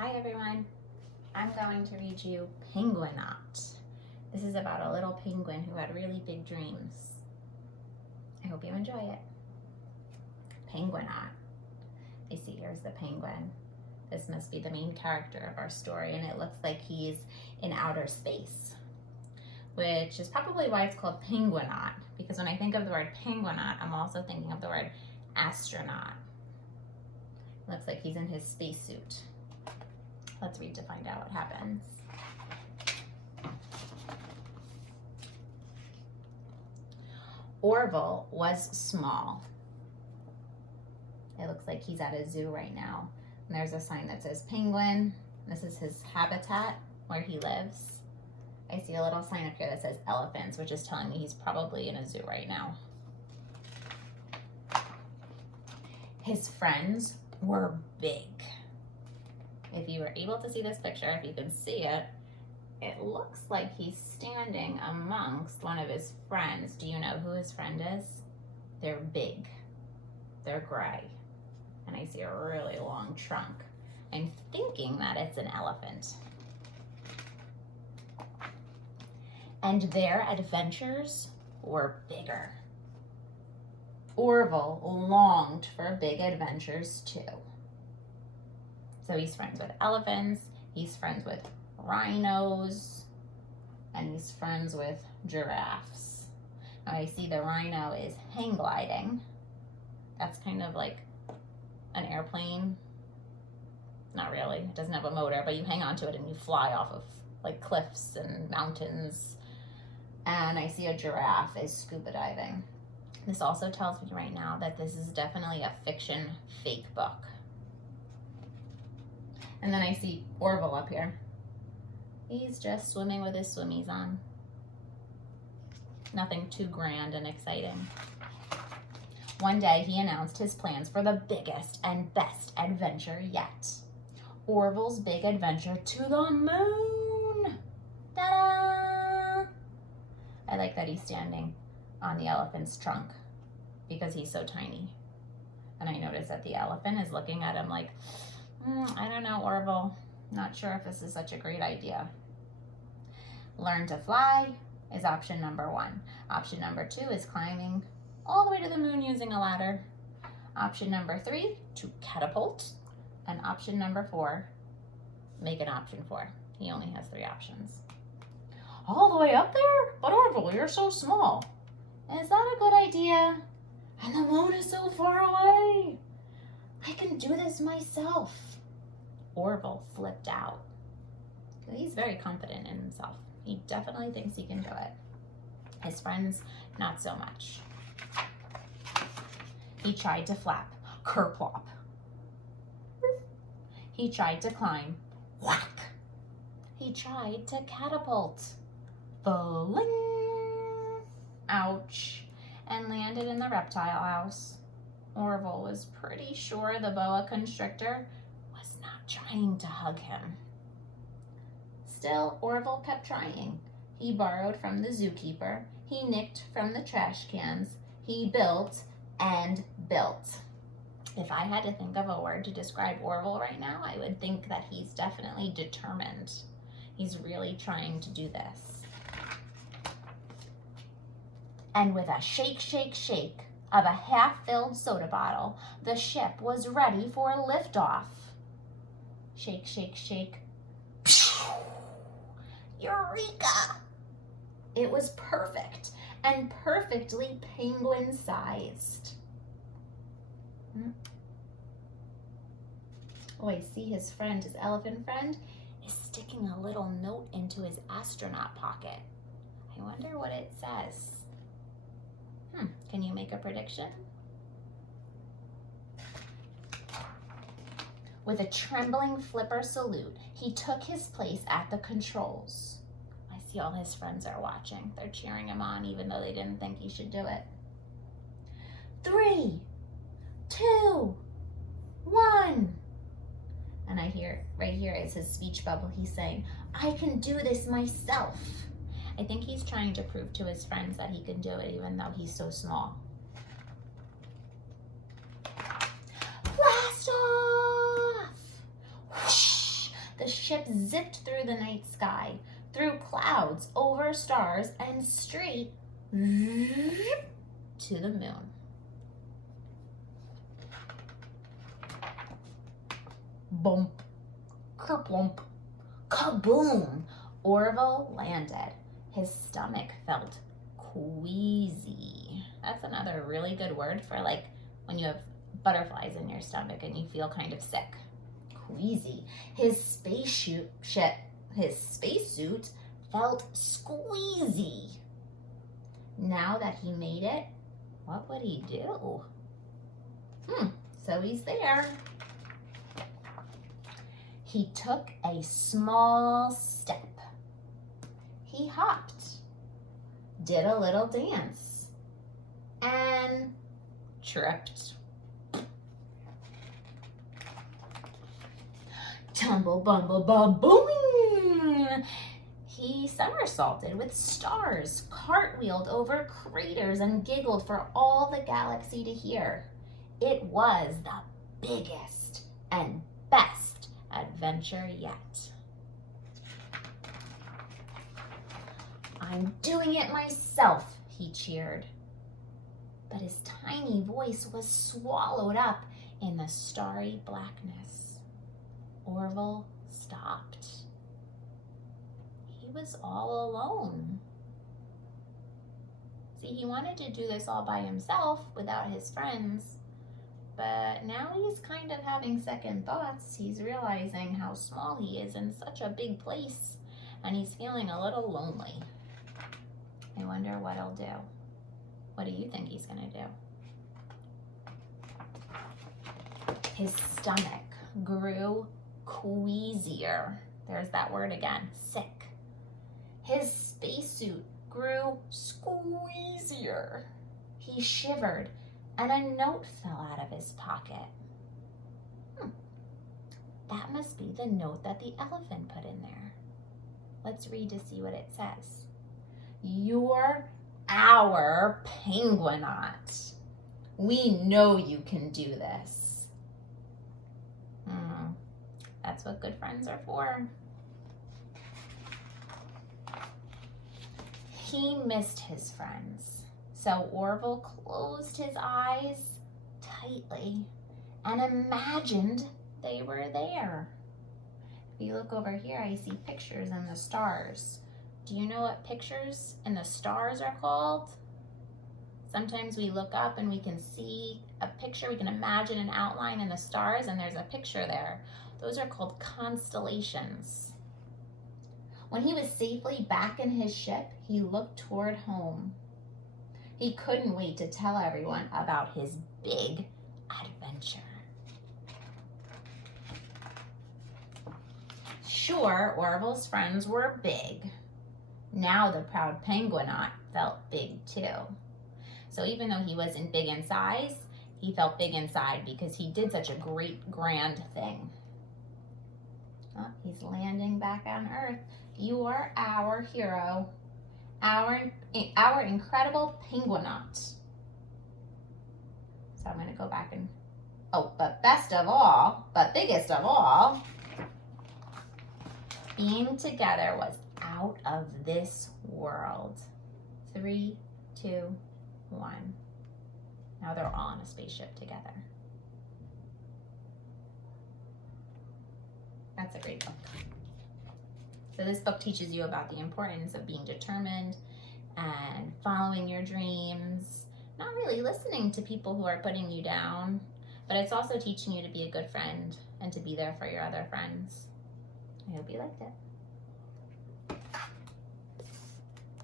Hi everyone, I'm going to read you Penguinaut. This is about a little penguin who had really big dreams. I hope you enjoy it. Penguinaut. You see, here's the penguin. This must be the main character of our story, and it looks like he's in outer space, which is probably why it's called Penguinaut, because when I think of the word penguinaut, I'm also thinking of the word astronaut. Looks like he's in his spacesuit. Let's read to find out what happens. Orville was small. It looks like he's at a zoo right now. And there's a sign that says penguin. This is his habitat where he lives. I see a little sign up here that says elephants, which is telling me he's probably in a zoo right now. His friends were big. If you were able to see this picture, if you can see it, it looks like he's standing amongst one of his friends. Do you know who his friend is? They're big. They're gray. And I see a really long trunk. I'm thinking that it's an elephant. And their adventures were bigger. Orville longed for big adventures too. So he's friends with elephants, he's friends with rhinos, and he's friends with giraffes. Now I see the rhino is hang gliding. That's kind of like an airplane. Not really, it doesn't have a motor, but you hang onto it and you fly off of like cliffs and mountains. And I see a giraffe is scuba diving. This also tells me right now that this is definitely a fiction fake book. And then I see Orville up here. He's just swimming with his swimmies on. Nothing too grand and exciting. One day he announced his plans for the biggest and best adventure yet. Orville's big adventure to the moon. Ta-da! I like that he's standing on the elephant's trunk because he's so tiny. And I notice that the elephant is looking at him like, I don't know, Orville. Not sure if this is such a great idea. Learn to fly is option number 1. Option number 2 is climbing all the way to the moon using a ladder. Option number 3, to catapult. And option number 4, make an option 4. He only has 3 options. All the way up there? But Orville, you're so small. Is that a good idea? And the moon is so far away. I can do this myself. Orville flipped out. He's very confident in himself. He definitely thinks he can do it. His friends, not so much. He tried to flap, kerplop. He tried to climb, whack. He tried to catapult, fling, ouch, and landed in the reptile house. Orville was pretty sure the boa constrictor was not trying to hug him. Still, Orville kept trying. He borrowed from the zookeeper. He nicked from the trash cans. He built and built. If I had to think of a word to describe Orville right now, I would think that he's definitely determined. He's really trying to do this. And with a shake, shake, shake of a half-filled soda bottle, the ship was ready for liftoff. Shake, shake, shake. Eureka! It was perfect and perfectly penguin-sized. Oh, I see his friend, his elephant friend, is sticking a little note into his astronaut pocket. I wonder what it says. Can you make a prediction? With a trembling flipper salute, he took his place at the controls. I see all his friends are watching. They're cheering him on even though they didn't think he should do it. 3, 2, 1. And I hear, right here is his speech bubble. He's saying, I can do this myself. I think he's trying to prove to his friends that he can do it even though he's so small. Blast off! Whoosh! The ship zipped through the night sky, through clouds, over stars, and straight to the moon. Bump, kerplump, kaboom! Orville landed. His stomach felt queasy. That's another really good word for like when you have butterflies in your stomach and you feel kind of sick. Queasy. His spacesuit felt squeezy. Now that he made it, what would he do? So he's there. He took a small step. He hopped, did a little dance, and tripped. Tumble, bumble, boom! He somersaulted with stars, cartwheeled over craters, and giggled for all the galaxy to hear. It was the biggest and best adventure yet. I'm doing it myself, he cheered. But his tiny voice was swallowed up in the starry blackness. Orville stopped. He was all alone. See, he wanted to do this all by himself without his friends, but now he's kind of having second thoughts. He's realizing how small he is in such a big place, and he's feeling a little lonely. I wonder what he'll do. What do you think he's gonna do? His stomach grew queasier. There's that word again, sick. His spacesuit grew squeezier. He shivered, and a note fell out of his pocket. That must be the note that the elephant put in there. Let's read to see what it says. You're our Penguinaut. We know you can do this. That's what good friends are for. He missed his friends, so Orville closed his eyes tightly and imagined they were there. If you look over here, I see pictures in the stars. Do you know what pictures in the stars are called? Sometimes we look up and we can see a picture, we can imagine an outline in the stars, and there's a picture there. Those are called constellations. When he was safely back in his ship, he looked toward home. He couldn't wait to tell everyone about his big adventure. Sure, Orville's friends were big. Now the proud Penguinaut felt big too. So even though he wasn't big in size, he felt big inside because he did such a great, grand thing. Oh, he's landing back on Earth. You are our hero, our incredible Penguinaut. So I'm going to go back and, but best of all, but biggest of all, being together was out of this world. 3, 2, 1. Now they're all on a spaceship together. That's a great book. So this book teaches you about the importance of being determined and following your dreams, not really listening to people who are putting you down, but it's also teaching you to be a good friend and to be there for your other friends. I hope you liked it.